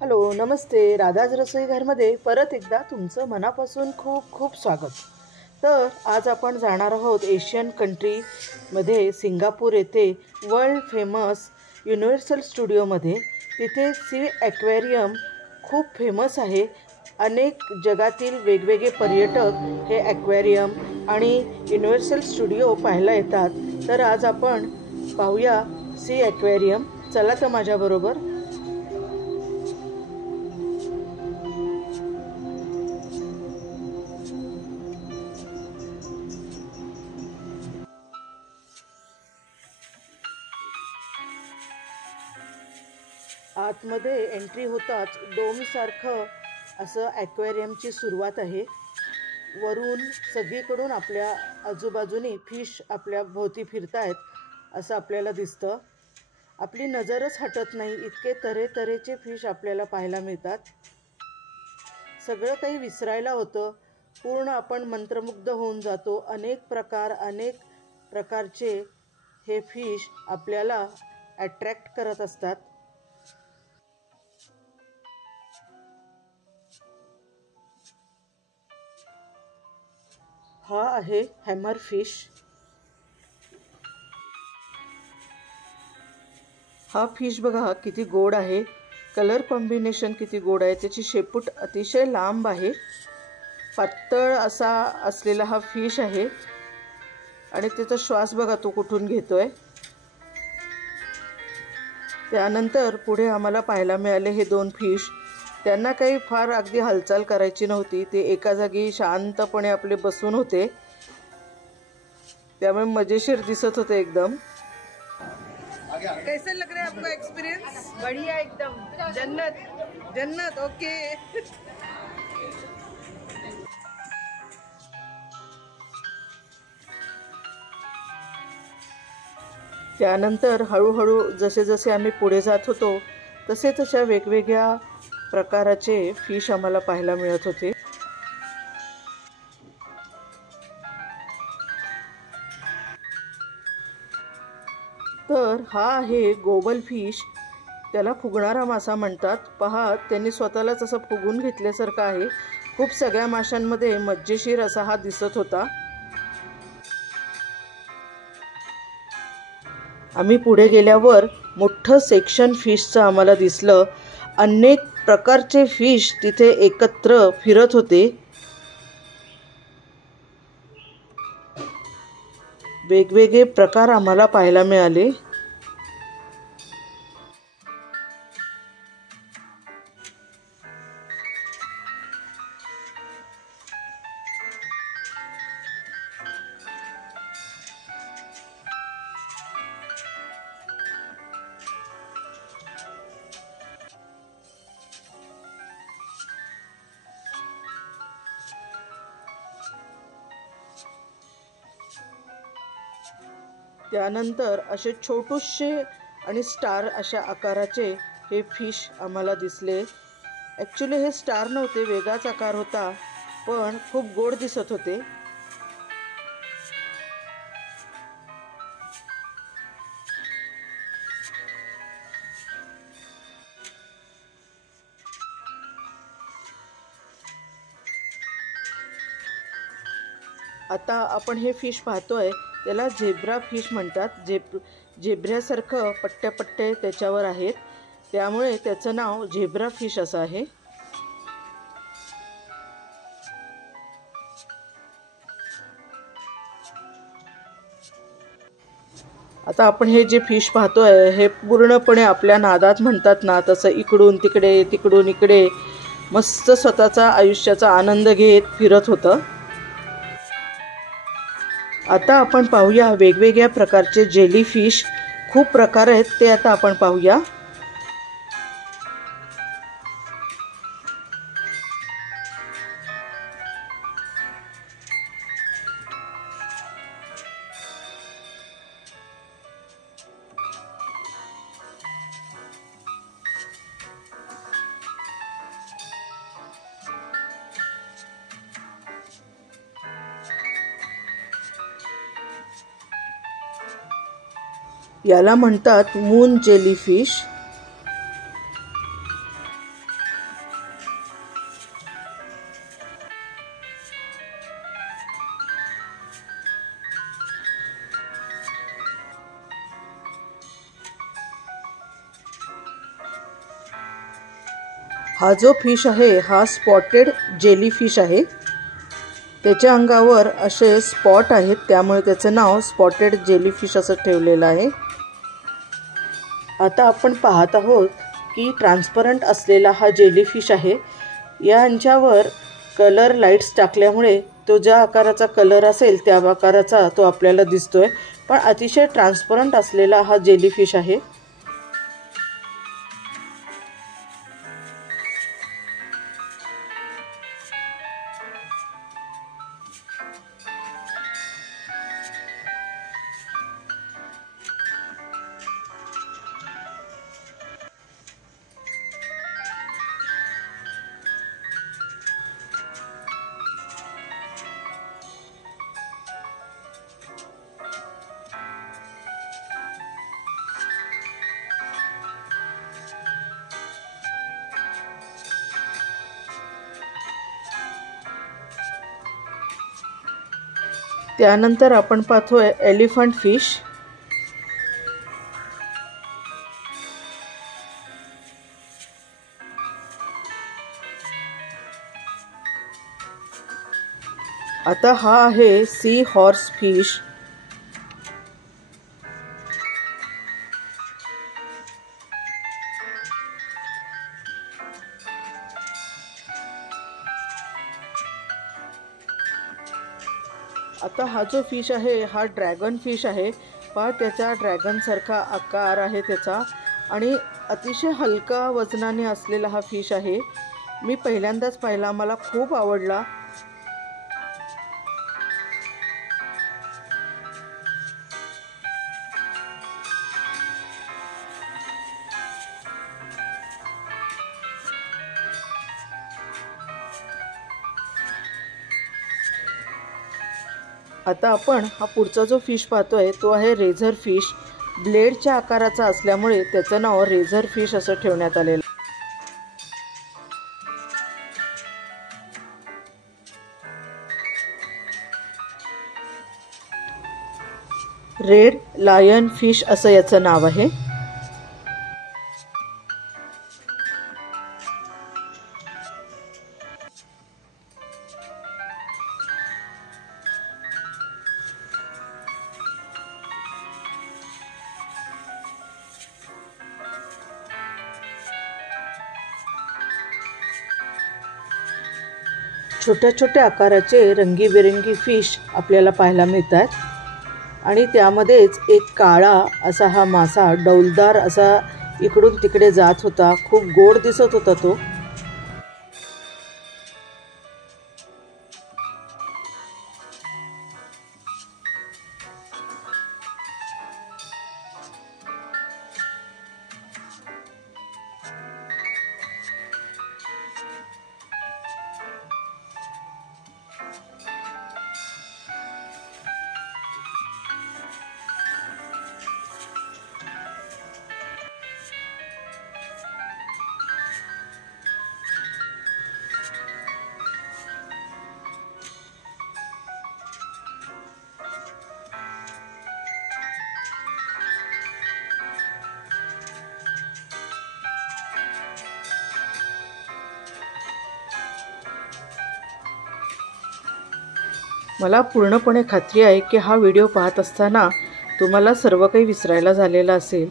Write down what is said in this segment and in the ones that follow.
Hello, नमस्ते. राधाज रसोई घरमध्ये परत एकदा तुमचं मनापासून खूप खूप स्वागत. तर आज आपण जाणार आहोत एशियन कंट्रीमध्ये सिंगापूर येथे वर्ल्ड फेमस युनिव्हर्सल स्टुडिओमध्ये. तिथे सी ॲक्वेरियम खूप फेमस आहे. अनेक जगातील वेगवेगळे पर्यटक हे ॲक्वेरियम आणि युनिव्हर्सल स्टुडिओ पाहायला येतात. तर आज आपण पाहूया सी ॲक्वेरियम. चला तर माझ्याबरोबर. आतमध्ये एंट्री होताच डोमसारखं असं ॲक्वेरियमची सुरुवात आहे. वरून सगळीकडून आपल्या आजूबाजूनी फिश आपल्या भोवती फिरतायत असं आपल्याला दिसतं. आपली नजरच हटत नाही, इतके तऱ्हेचे फिश आपल्याला पाहायला मिळतात. सगळं काही विसरायला होतं. पूर्ण आपण मंत्रमुग्ध होऊन जातो. अनेक प्रकारचे हे फिश आपल्याला अट्रॅक्ट करत असतात. हा आहे हॅमर फिश. हा फिश बघा किती गोड आहे. कलर कॉम्बिनेशन किती गोड आहे. त्याची शेपूट अतिशय लांब आहे. पातळ असा असलेला हा फिश आहे आणि त्याचा श्वास बघा तो कुठून घेतोय. त्यानंतर पुढे आम्हाला पाहायला मिळाले हे दोन फिश. त्यांना काही फार अगदी हालचाल करायची नव्हती. ते एका जागी शांतपणे आपले बसून होते. त्यामुळे मजेशीर दिसत होते एकदम. कैसे लग रहा है आपका एक्सपीरियंस? बढ़िया, एकदम जन्नत जन्नत. ओके. त्यानंतर हळूहळू जसे आम्ही पुढे जात होतो तसे तशा वेगवेगळ्या प्रकाराचे फिश आम्हाला पाहायला मिळत होते. तर हा आहे गोबल फिश. त्याला फुगणारा मासा म्हणतात. पहा, त्यांनी स्वतःलाच असं फुगून घेतल्यासारखं आहे. खूप सगळ्या माशांमध्ये मजेशीर असा हा दिसत होता. आम्ही पुढे गेल्यावर मोठं सेक्शन फिशचं आम्हाला दिसलं. अनेक प्रकारचे फिश तिथे एकत्र फिरत होते. वेगवेगळे प्रकार आम्हाला पाहायला मिळाले. त्यानंतर असे छोटूशे आणि स्टार अशा आकाराचे हे फिश आम्हाला दिसले. ॲक्च्युली हे स्टार नव्हते, वेगळाच आकार होता, पण खूप गोड दिसत होते. आता आपण हे फिश पाहतोय त्याला झेब्रा फिश म्हणतात. झेब्र्यासारखं पट्टे त्याच्यावर आहेत, त्यामुळे त्याचं नाव झेब्रा फिश असं आहे. आता आपण हे जे फिश पाहतोय हे पूर्णपणे आपल्या नादात म्हणतात ना तसं इकडून इकडे मस्त स्वतःचा आयुष्याचा आनंद घेत फिरत होतं. आता आपण पाहूया वेगवेगळ्या प्रकारचे जेली फिश. खूप प्रकार आहेत ते आता आपण पाहूया. याला म्हणतात मून जेलीफिश. हा जो फिश आहे हा स्पॉटेड जेली फिश आहे. त्याच्या अंगावर असे स्पॉट आहेत, त्यामुळे त्याचं नाव स्पॉटेड जेली फिश असं ठेवलेलं आहे. आता आपण पाहत आहोत की ट्रान्सपरंट असलेला हा जेली फिश आहे. यांच्यावर कलर लाईट्स टाकल्यामुळे तो ज्या आकाराचा कलर असेल त्या आकाराचा तो आपल्याला दिसतोय, पण अतिशय ट्रान्सपरंट असलेला हा जेली फिश आहे. त्यानंतर आपण पाहतोय एलिफंट फिश. आता हा आहे सी हॉर्स फिश. आता हा जो फिश आहे हा ड्रॅगन फिश आहे. पहा त्याचा ड्रॅगनसारखा आकार आहे त्याचा, आणि अतिशय हलका वजनाने असलेला हा फिश आहे. मी पहिल्यांदाच पाहिला, मला खूप आवडला. आता आपण हा पुढचा जो फिश पाहतोय तो आहे रेझर फिश. ब्लेडच्या आकाराचा असल्यामुळे त्याचं नाव रेझर फिश असं ठेवण्यात आलेलं. रेड लायन फिश असं याचं नाव आहे. छोट्या छोट्या आकाराचे रंगीबेरंगी फिश आपल्याला पाहायला मिळतात, आणि त्यामध्येच एक काळा असा हा मासा डौलदार असा इकडून तिकडे जात होता. खूप गोड दिसत होता तो. मला पूर्णपणे खात्री आहे की हा व्हिडिओ पाहत असताना तुम्हाला सर्व काही विसरायला झालेलं असेल,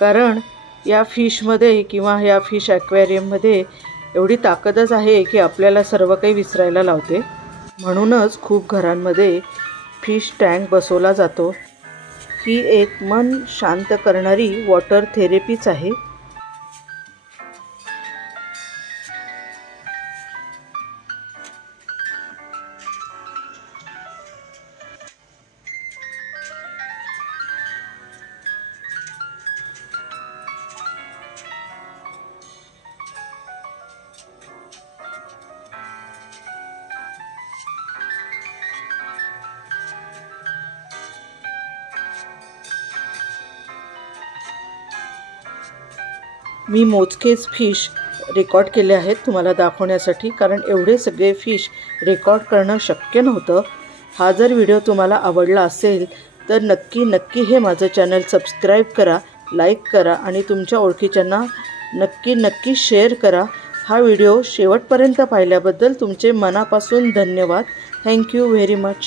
कारण या फिशमध्ये किंवा या फिश ॲक्वेरियममध्ये एवढी ताकदच आहे की आपल्याला सर्व काही विसरायला लावते. म्हणूनच खूप घरांमध्ये फिश टँक बसवला जातो. ही एक मन शांत करणारी वॉटर थेरपीच आहे. मी मोजकेच फिश रेकॉर्ड केले आहेत तुम्हाला दाखवण्यासाठी, कारण एवढे सगळे फिश रेकॉर्ड करणं शक्य नव्हतं. हा जर व्हिडिओ तुम्हाला आवडला असेल तर नक्की हे माझं चॅनल सबस्क्राईब करा, लाईक करा आणि तुमच्या ओळखीच्यांना नक्की शेअर करा. हा व्हिडिओ शेवटपर्यंत पाहिल्याबद्दल तुमचे मनापासून धन्यवाद. Thank you very much.